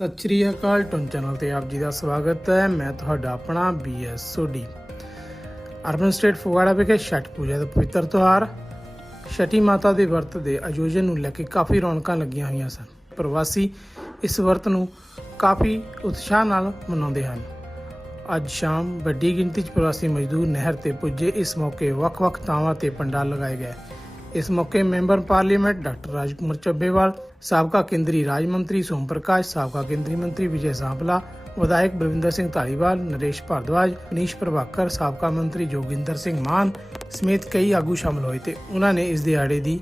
सत श्री अकाल टुन चैनल ते आप जी का स्वागत है। मैं तुहाडा अपना BS सोडी। अर्बन स्टेट फगवाड़ा विखे छठ पूजा का पवित्र त्यौहार छठी माता के व्रत के आयोजन को लैके काफ़ी रौनकां लगियां हुई सन। प्रवासी इस व्रत को काफ़ी उत्साह नाल मनाउंदे हन। अज शाम वड्डी गिणती प्रवासी मजदूर नहर ते पुजे। इस मौके वख-वख थावां ते पंडाल लगाए गए। इस मौके मैंबर पार्लीमेंट डॉक्टर राजकुमार ਚੱਬੇਵਾਲ, साबका केंद्रीय राज मंत्री सोम प्रकाश, साबका केंद्रीय मंत्री विजय सांपला, विधायक बलविंदर सिंह धालीवाल, नरेश भारद्वाज, मनीष प्रभाकर, साबका मंत्री जोगिंदर सिंह मान समेत कई आगू शामिल होए ते उन्होंने इस दिहाड़े की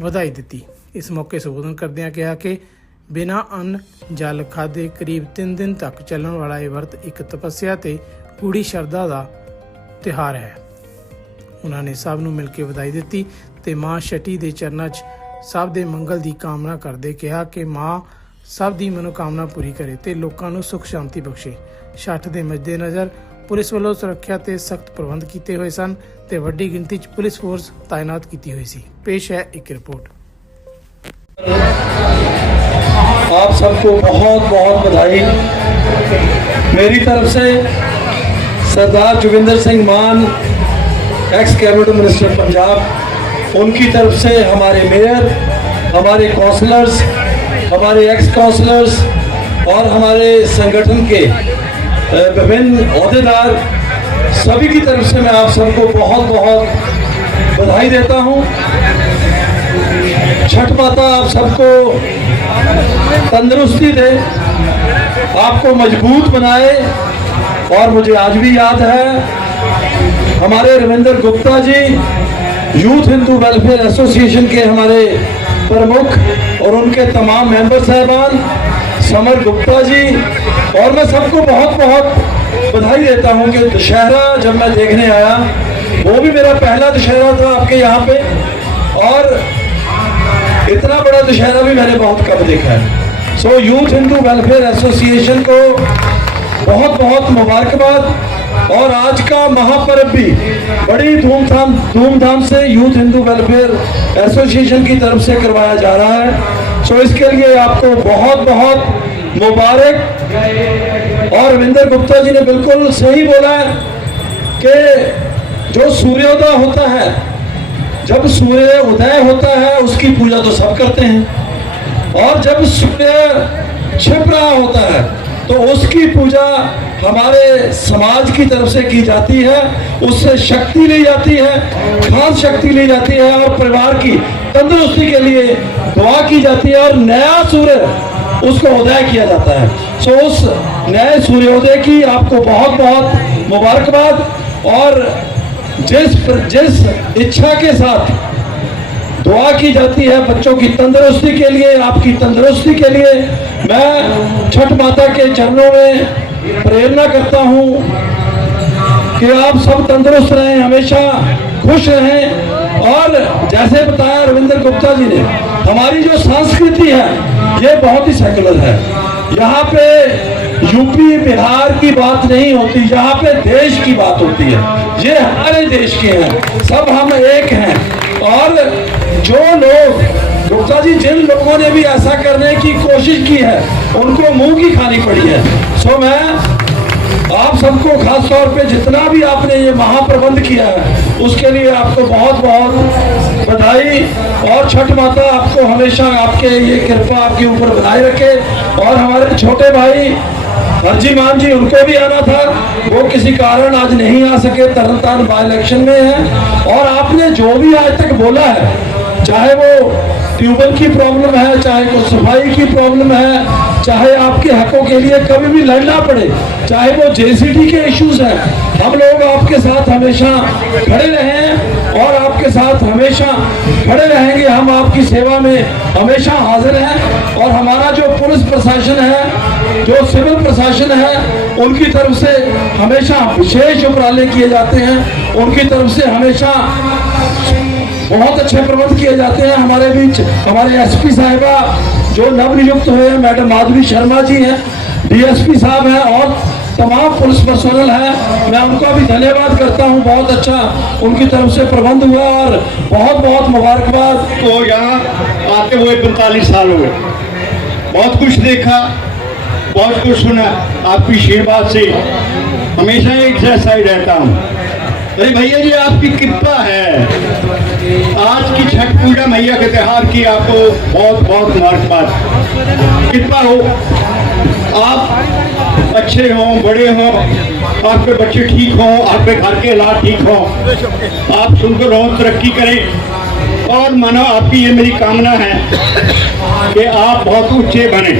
ਵਧਾਈ दी। इस मौके संबोधन करदਿਆਂ कहा कि बिना अन्न जल खाधे करीब 3 दिन तक चलने वाला यह व्रत एक तपस्या ते गूढ़ी श्रद्धा का त्यौहार है। उन्होंने सब नूं मिल के ਵਧਾਈ दी ते मां छठी के चरणों सब के मंगल की कामना करते कहा कि मां सब की मनोकामना पूरी करे ते लोगों को सुख शांति बख्शे। छठ के मद्देनज़र पुलिस वालों सुरक्षा के सख्त प्रबंध किए हुए सन ते वड्डी गिणती पुलिस फोर्स तैनात की हुई सी। पेश है एक रिपोर्ट। आप सबको बहुत बहुत बधाई। मेरी तरफ से सरदार जोगिंदर सिंह मान, एक्स कैबिनेट मिनिस्टर पंजाब, उनकी तरफ से हमारे मेयर, हमारे काउंसलर्स, हमारे एक्स काउंसलर्स और हमारे संगठन के विभिन्न ओहदेदार, सभी की तरफ से मैं आप सबको बहुत बहुत बधाई देता हूं। छठ माता आप सबको तंदुरुस्ती दे, आपको मजबूत बनाए। और मुझे आज भी याद है हमारे Ravinder Gupta ji, youth Hindu welfare association के हमारे प्रमुख और उनके तमाम मेंबर साहबान, समर गुप्ता जी, और मैं सबको बहुत बहुत बधाई देता हूं कि दशहरा जब मैं देखने आया, वो भी मेरा पहला दशहरा था आपके यहाँ पे, और इतना बड़ा दशहरा भी मैंने बहुत कम देखा है। सो यूथ हिंदू वेलफेयर एसोसिएशन को बहुत बहुत मुबारकबाद। और आज का महापर्व भी बड़ी धूमधाम से यूथ हिंदू वेलफेयर एसोसिएशन की तरफ से करवाया जा रहा है। सो इसके लिए आपको बहुत बहुत मुबारक। और रविंदर गुप्ता जी ने बिल्कुल सही बोला है कि जो सूर्योदय होता है, जब सूर्य उदय होता है उसकी पूजा तो सब करते हैं, और जब सूर्य छिप रहा होता है तो उसकी पूजा हमारे समाज की तरफ से की जाती है। उससे शक्ति ली जाती है, खास शक्ति ली जाती है, और परिवार की तंदुरुस्ती के लिए दुआ की जाती है, और नया सूर्य उसको उदय किया जाता है। सो उस नए सूर्योदय की आपको बहुत बहुत मुबारकबाद। और जिस इच्छा के साथ दुआ की जाती है बच्चों की तंदुरुस्ती के लिए, आपकी तंदुरुस्ती के लिए, मैं छठ माता के चरणों में प्रेरणा करता हूं कि आप सब तंदुरुस्त रहें, हमेशा खुश रहें। और जैसे बताया रविंदर गुप्ता जी ने, हमारी जो संस्कृति है ये बहुत ही सेकुलर है। यहाँ पे यूपी बिहार की बात नहीं होती, यहाँ पे देश की बात होती है। ये हमारे देश के हैं, सब हम एक हैं। और जो लोग, गुप्ता जी, जिन लोगों ने भी ऐसा करने की कोशिश की है उनको मुंह की खानी पड़ी है। सो मैं आप सबको खास तौर पे जितना भी आपने ये महाप्रबंध किया है उसके लिए आपको बहुत बहुत बधाई। और छठ माता आपको हमेशा आपके ये कृपा आपके ऊपर बनाए रखे। और हमारे छोटे भाई हरजी मान जी, उनको भी आना था, वो किसी कारण आज नहीं आ सके, तरनतारन बाई इलेक्शन में है। और आपने जो भी आज तक बोला है, चाहे वो ट्यूबवेल की प्रॉब्लम है, चाहे कोई सफाई की प्रॉब्लम है, चाहे आपके हकों के लिए कभी भी लड़ना पड़े, चाहे वो JCT के इश्यूज हैं, हम लोग आपके साथ हमेशा खड़े रहे हैं और आपके साथ हमेशा खड़े रहेंगे। हम आपकी सेवा में हमेशा हाजिर हैं। और हमारा जो पुलिस प्रशासन है, जो सिविल प्रशासन है, उनकी तरफ से हमेशा विशेष उपराले किए जाते हैं, उनकी तरफ से हमेशा बहुत अच्छे प्रबंध किए जाते हैं। हमारे बीच हमारे SP साहिबा जो नवनियुक्त हुए हैं, मैडम माधवी शर्मा जी हैं, DSP साहब हैं, और तमाम पुलिस पर्सनल है, मैं उनका भी धन्यवाद करता हूं। बहुत अच्छा उनकी तरफ से प्रबंध हुआ और बहुत बहुत मुबारकबाद। तो यहाँ आते हुए 45 साल हुए, बहुत कुछ देखा, बहुत कुछ सुना आपकी आशीर्वाद से, हमेशा एक जैसा ही रहता हूँ। अरे भैया जी आपकी कृपा है, आज की छठ पूजा मैया के त्योहार की आपको बहुत बहुत मुबारकबाद। कृपा हो, आप अच्छे हों, बड़े हों, आपके बच्चे ठीक हों, आपके घर के हालात ठीक हों, आप सुंदर हों, तरक्की करें। और मानो आपकी ये मेरी कामना है कि आप बहुत ऊंचे बने।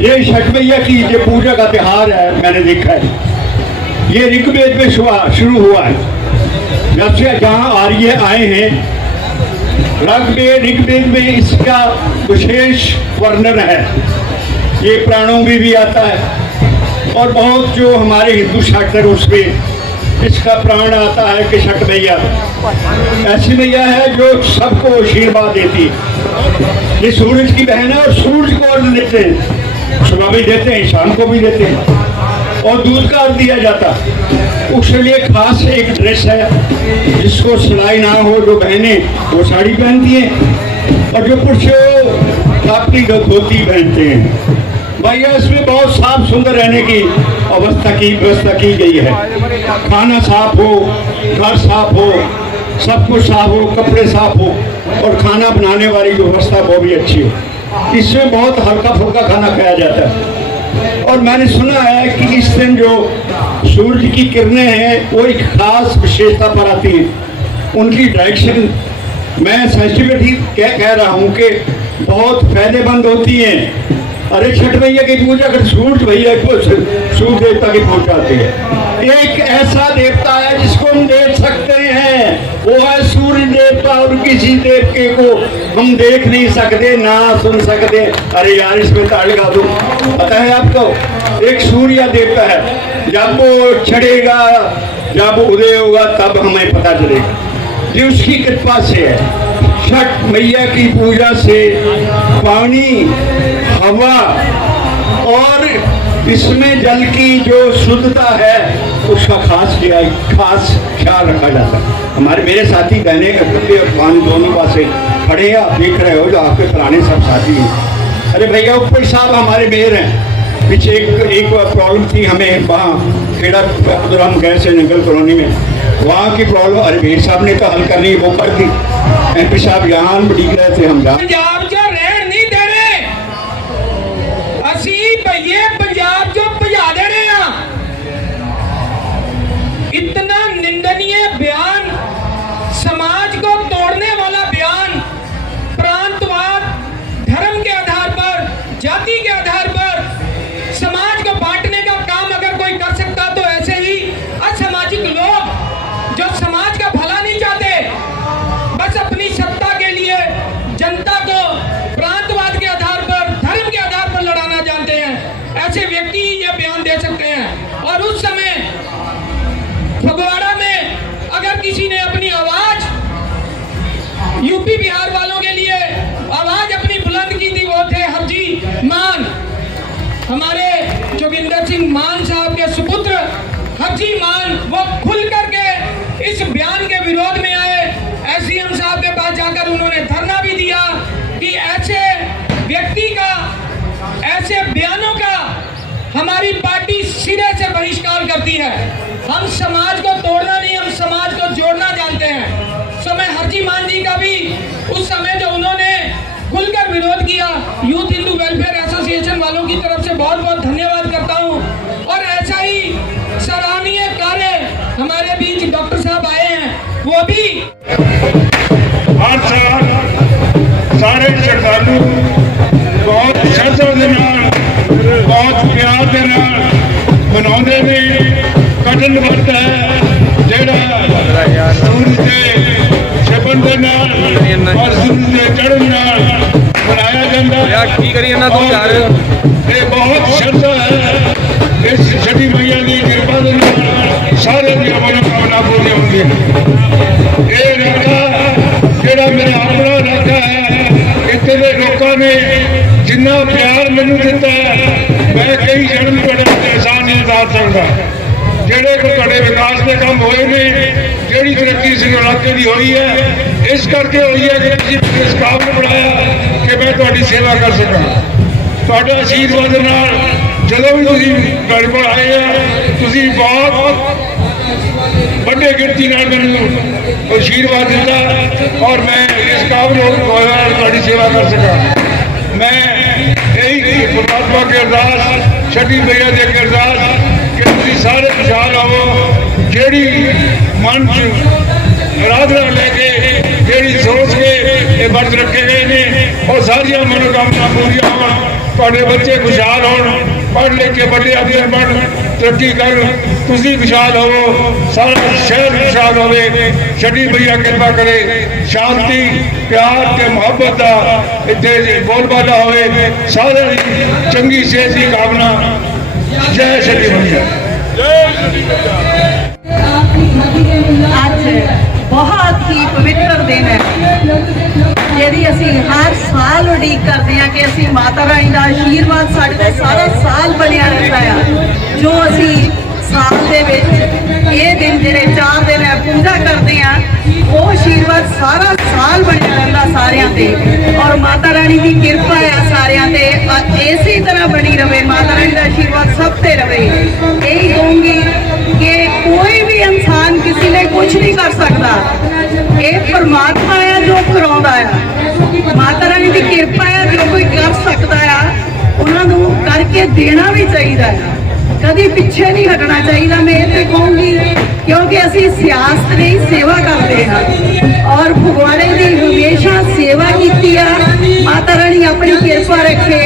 ये छठ मैया की ये पूजा का त्योहार है, मैंने देखा है ये ऋग्वेद में शुरू हुआ है। जब से जहाँ आर्य आए हैं ऋग्वेद में इसका विशेष वर्णन है। ये प्राणों में भी आता है और बहुत जो हमारे हिंदू शास्त्र उसमें इसका प्राण आता है कि छठ मैया ऐसी मैया है जो सबको आशीर्वाद देती है। ये सूरज की बहन है और सूरज को अर्घ देते हैं, सुबह भी देते हैं, शाम को भी देते हैं और दूध का अर्घ दिया जाता है। उसके लिए खास एक ड्रेस है जिसको सिलाई ना हो, जो बहनें वो साड़ी पहनती हैं और जो पुरुष अपनी धोती पहनते हैं। भैया इसमें बहुत साफ सुंदर रहने की व्यवस्था की गई है। खाना साफ हो, घर साफ हो, सब कुछ साफ हो, कपड़े साफ हो और खाना बनाने वाली जो व्यवस्था वो भी अच्छी हो। इसमें बहुत हल्का फुल्का खाना खाया जाता है। और मैंने सुना है कि इस दिन जो सूर्य की किरणें हैं वो एक खास विशेषता पर आती है। उनकी डायरेक्शन मैं सेंसिटिविटी कह रहा हूँ कि बहुत फायदेमंद होती हैं। अरे छठ मैया की पूजा कर सूरज भैया को सूर्य देवता की पहुंचाते हैं। एक ऐसा देवता है जिसको हम देख सकते हैं, वो है सूर्य देवता। और किसी देवते को हम देख नहीं सकते, ना सुन सकते। अरे यार इसमें ताली गा दो। पता है आपको एक सूर्य देवता है, जब वो चढ़ेगा, जब उदय होगा तब हमें पता चलेगा। ये उसकी कृपा से है। छठ मैया की पूजा से पानी, हवा और इसमें जल की जो शुद्धता है उसका खास ख्याल रखा जाता है। हमारे मेरे साथी बहने और पानी दोनों पासे खड़े हैं, आप देख रहे हो जो आपके पुराने सब साथी हैं। अरे भैया ऊपर साहब हमारे मेयर हैं। पीछे एक प्रॉब्लम थी हमें वहाँ खेड़ा हम गए थे जंगल कॉलोनी में, वहाँ की प्रॉब्लम अरे मेयर साहब ने तो हल करनी वो कर दी। MP साहब यहाँ ठीक रहे थे, हम पंजाब जो रहन नहीं दे रहे, असी भैये पंजाब जो भजा दे रहे हैं। इतना निंदनीय बयान, समाज को तोड़ने वाला बयान, प्रांतवाद, धर्म के आधार पर, जाति के आधार पर समाज को बांटने का काम अगर कोई कर सकता तो ऐसे ही असामाजिक लोग जो समाज का भला नहीं चाहते, बस अपनी सत्ता के लिए जनता को प्रांतवाद के आधार पर, धर्म के आधार पर लड़ाना जानते हैं, ऐसे व्यक्ति ये बयान दे सकते हैं। और उस समय फगवाड़ा में अगर किसी ने अपनी आवाज यूपी बिहार वालों के लिए आवाज अपनी बुलंद की थी, वो थे हरजी मान, हमारे जोगिंदर सिंह मान साहब के सुपुत्र हरजी मान। वो खुल करके इस बयान के विरोध में आए। SDM साहब के पास जाकर उन्होंने धरना भी दिया कि ऐसे व्यक्ति का, ऐसे बयानों का हमारी पार्टी सिरे से बहिष्कार करती है। हम समाज को तोड़ना नहीं, हम समाज को जोड़ना जानते हैं। समय हरजी मान जी का भी उस समय जो उन्होंने खुलकर विरोध किया, यूथ हिंदू वेलफेयर एसोसिएशन वालों की तरफ से बहुत बहुत धन्यवाद करता हूं। और ऐसा ही सराहनीय कार्य हमारे बीच डॉक्टर साहब आए हैं, वो भी हर साल सारे श्रद्धालु बहुत श्रद्धा के नाल, बहुत प्यार के नाल मनाते हैं। कठिन व्रत है जेड़ा सूरज के छिपन के नाल और सूरज के चढ़न नाल मनाया जाता है। की करिए ना तुम यार, ये बहुत श्रद्धा है। इस छठी मैया की कृपा के नाल सारे दी मनोकामना पूरी होंगी। ये इलाका जेड़ा मेरा अपना इलाका है, इतने दे लोगों ने जिन्ना प्यार मैनू दिता है, मैं कई जन्म ਤੁਹਾਡਾ एहसान नहीं उतार सकता। ਜਿਹੜੇ ਕੋ ਤੁਹਾਡੇ विकास के काम होए ने, ਜਿਹੜੀ तरक्की इस इलाके की हुई है, इस करके हुई है कि तुसीं इस काबिल बनाया कि मैं ਤੁਹਾਡੀ सेवा कर सका। ਤੁਹਾਡੇ ਆਸ਼ੀਰਵਾਦ ਨਾਲ ਜਦੋਂ ਵੀ ਤੁਸੀਂ ਮੇਰੇ ਕੋਲ ਆਏ ਆ, ਤੁਸੀਂ ਬਹੁਤ ਵੱਡੇ ਗਿਣਤੀ ਨਾਲ ਮੈਨੂੰ ਆਸ਼ੀਰਵਾਦ ਦਿੱਤਾ ਔਰ ਮੈਂ ਇਸ ਕਾਬਲ ਹੋ ਤੁਹਾਡੀ ਸੇਵਾ ਕਰ ਸਕਾਂ। ਮੈਂ ਇਹੀ ਪਰਮਾਤਮਾ ਅੱਗੇ ਅਰਦਾਸ, ਛੱਡੀ ਮਈਆ ਦੇ ਅੱਗੇ ਅਰਦਾਸ ਕਿ ਤੁਸੀਂ ਸਾਰੇ ਖੁਸ਼ਹਾਲ ਹੋਵੋ। ਜਿਹੜੀ ਮਨ 'ਚ ਆਰਾਧਨਾ ਲੈ ਕੇ, ਜਿਹੜੀ ਸੋਚ ਕੇ ਇਹ ਵਰਤ ਰੱਖੇ ਗਏ ਨੇ, ਉਹ ਸਾਰੀਆਂ ਮਨੋਕਾਮਨਾ ਪੂਰੀਆਂ ਹੋਣ, ਤੁਹਾਡੇ ਬੱਚੇ ਖੁਸ਼ਹਾਲ ਹੋਣ, ਪੜ੍ਹ ਲਿਖ ਕੇ ਵੱਡੇ ਅਫਸਰ ਬਣ, ਤਰੱਕੀ ਕਰਨ, ਤੁਸੀਂ ਖੁਸ਼ਹਾਲ ਹੋਵੋ, ਸਾਰਾ ਸ਼ਹਿਰ ਖੁਸ਼ਹਾਲ ਹੋਵੇ। ਛੱਡੀ ਮਈਆ ਕਿਰਪਾ ਕਰੇ, ਸ਼ਾਂਤੀ, ਪਿਆਰ ਤੇ ਮੁਹੱਬਤ ਦਾ ਇੱਥੇ ਬੋਲਬਾਲਾ ਹੋਵੇ। ਸਾਰਿਆਂ ਦੀ ਚੰਗੀ ਸਿਹਤ ਦੀ ਕਾਮਨਾ। ਜੈ ਛੱਡੀ ਮਈਆ। ਅੱਜ ਬਹੁਤ ਹੀ ਪਵਿੱਤਰ ਦਿਨ ਹੈ, ਜਿਹਦੀ ਅਸੀਂ ਹਰ ਸਾਲ ਉਡੀਕ ਕਰਦੇ ਹਾਂ ਕਿ ਅਸੀਂ ਮਾਤਾ ਰਾਣੀ ਦਾ ਆਸ਼ੀਰਵਾਦ ਸਾਡੇ ਤੇ ਸਾਰਾ ਸਾਲ ਬਣਿਆ ਰਹਿੰਦਾ ਆ। ਜੋ ਅਸੀਂ ਸਾਲ ਦੇ ਵਿੱਚ ਇਹ ਦਿਨ ਜਿਹੜੇ 4 ਦਿਨ ਹੈ ਪੂਜਾ ਕਰਦੇ ਹਾਂ, ਉਹ ਆਸ਼ੀਰਵਾਦ ਸਾਰਾ ਸਾਲ ਬਣਿਆ ਰਹਿੰਦਾ ਸਾਰਿਆਂ ਤੇ। ਔਰ ਮਾਤਾ ਰਾਣੀ ਦੀ ਕਿਰਪਾ ਆ ਸਾਰਿਆਂ ਤੇ, ਇਸੇ ਤਰ੍ਹਾਂ ਬਣੀ ਰਵੇ। ਮਾਤਾ ਰਾਣੀ ਦਾ ਆਸ਼ੀਰਵਾਦ ਸਭ ਤੇ ਰਵੇ। ਇਹੀ ਕਹੂੰਗੀ ਕਿ ਕੋਈ ਵੀ ਇਨਸਾਨ ਕਿਸੇ ਲਈ ਕੁਝ ਨਹੀਂ ਕਰ ਸਕਦਾ, ਇਹ ਪਰਮਾਤਮਾ ਆ ਜੋ ਕਰਾਉਂਦਾ ਆ। ਮਾਤਾ ਰਾਣੀ ਦੀ ਕਿਰਪਾ ਆ, ਜੋ ਕੋਈ ਕਰ ਸਕਦਾ ਆ ਉਹਨਾਂ ਨੂੰ ਕਰਕੇ ਦੇਣਾ ਵੀ ਚਾਹੀਦਾ ਆ, ਕਦੀ ਪਿੱਛੇ ਨਹੀਂ ਹਟਣਾ ਚਾਹੀਦਾ। ਮੈਂ ਇਹ ਤੇ ਕਹੂੰਗੀ ਕਿਉਂਕਿ ਅਸੀਂ ਸਿਆਸਤ ਨਹੀਂ ਸੇਵਾ ਕਰਦੇ ਹਾਂ ਔਰ ਫਗਵਾੜੇ ਦੀ ਹਮੇਸ਼ਾ ਸੇਵਾ ਕੀਤੀ ਆ। ਮਾਤਾ ਰਾਣੀ ਆਪਣੀ ਕਿਰਪਾ ਰੱਖੇ,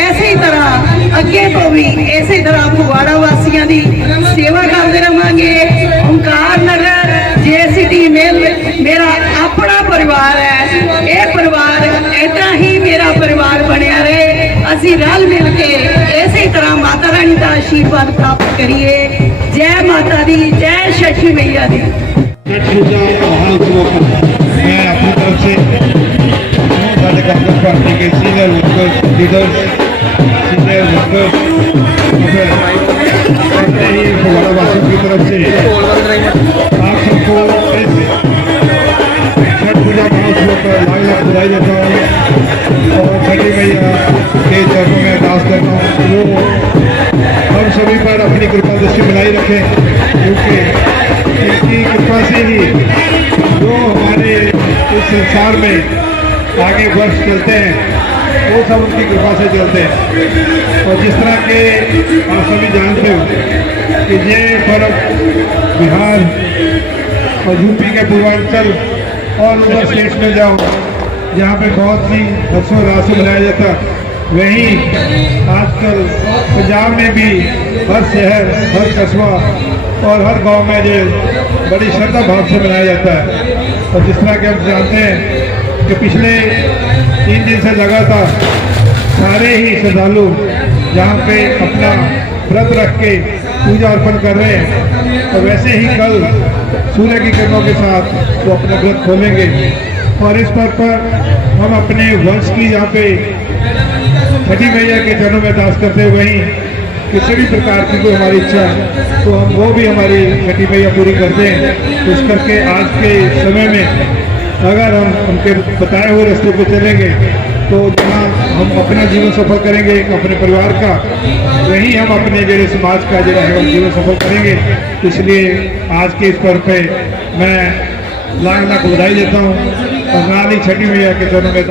ਐਸੇ ਤਰ੍ਹਾਂ ਅੱਗੇ ਤੋਂ ਵੀ ਇਸੇ ਤਰ੍ਹਾਂ ਫਗਵਾੜਾ ਵਾਸੀਆਂ ਦੀ ਸੇਵਾ ਕਰਦੇ ਰਵਾਂਗੇ। ਓਂਕਾਰ ਨਗਰ JCT ਮੇਰਾ ਆਪਣਾ ਪਰਿਵਾਰ ਹੈ, ਇਹ ਪਰਿਵਾਰ ਏਦਾਂ ਹੀ ਮੇਰਾ ਪਰਿਵਾਰ ਬਣਿਆ ਰਹੇ। ਅਸੀਂ ਰਲ ਮਿਲ ਕੇ ਇਸੇ ਤਰ੍ਹਾਂ ਮਾਤਾ ਰਾਣੀ ਦਾ ਆਸ਼ੀਰਵਾਦ ਪ੍ਰਾਪਤ करिए। जय माता दी, जय छठी मैया दी। छठ पूजा मैं अपनी तरफ से सारे कांग्रेस पार्टी के सीनियर लीडर्स करते ही फगवाड़ा वासियों की तरफ से आप सबको इस छठ पूजा महोत्सव पर लाख बधाई देता हूँ और छठी मैया के चरणों में अरदास करता हूँ वो हम सभी पर अपनी कृपा दृष्टि बनाई रखें, क्योंकि इनकी कृपा से ही जो हमारे इस संसार में आगे वर्ष चलते हैं वो सब उनकी कृपा से चलते हैं। और जिस तरह के आप सभी जानते हो कि ये पर्व बिहार और यूपी के पूर्वांचल और उधर स्टेट्स में जाओ जहाँ पे बहुत ही हर्षोल्लास से मनाया जाता, वहीं आजकल पंजाब में भी हर शहर, हर कस्बा और हर गांव में जो बड़ी श्रद्धा भाव से मनाया जाता है। और जिस तरह के हम जानते हैं कि पिछले 3 दिन से लगातार सारे ही श्रद्धालु यहाँ पे अपना व्रत रख के पूजा अर्पण कर रहे हैं और वैसे ही कल सूर्य की किरणों के साथ वो अपना व्रत खोलेंगे। और इस पर हम अपने वंश की यहाँ पे छठी मैया के चरणों में अरदास करते हुए ही किसी भी प्रकार की कोई हमारी इच्छा है तो हम वो भी हमारी छठी मैया पूरी करते हैं। इस करके आज के समय में अगर हम उनके बताए हुए रास्ते पे चलेंगे तो जहाँ हम अपना जीवन सफल करेंगे अपने परिवार का, वहीं हम अपने जो समाज का जो है जीवन सफल करेंगे। इसलिए आज के इस पर्व पे मैं लाख बधाई देता हूँ और नाल ही छठी मैया के चरणों में